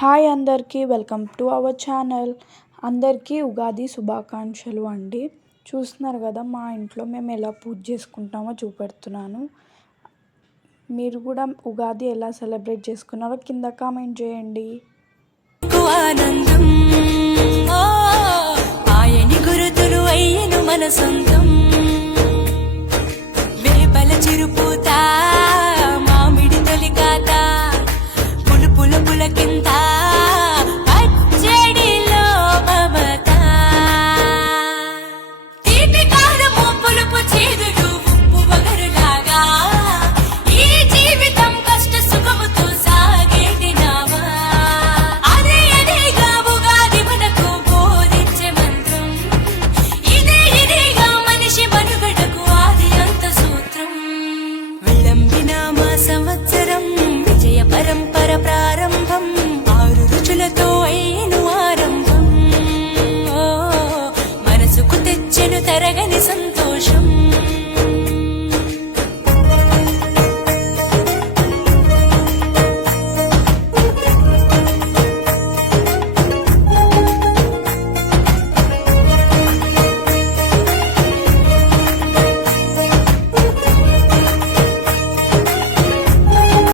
Hi అందరికీ welcome to our channel. అందరికీ ఉగాది శుభాకాంక్షలు అండి. చూస్తున్నారు కదా మా ఇంట్లో మేము ఎలా పూజ చేసుకుంటామో చూపెడుతున్నాను. మీరు కూడా ఉగాది ఎలా సెలబ్రేట్ చేసుకున్నారో కింద కామెంట్ చేయండి. ఆనందం ఆయని గురుతులు అయ్యను మన సొంతం. వేపల చిరుపూత మామిడి తొలికాత పులుపుల పులకింత పచ్చడిలో మమత. తీపి కారము పులుపు చేదులు ఉప్పు వగరులాగా ఈ జీవితం కష్ట సుఖముతో సాగేటి నావా. అదే అదేగా ఉగాది మనకు బోధించే మంత్రం. ఇదేగా మనిషి మనుగడకు ఆది అంత సూత్రం. విళంబిన మా సంవత్సరం విజయ పరంపర ప్రారంభం. 6 రుచులతో అయ్యను ఆరంభం. మనసుకు తెచ్చెను తరగని సంత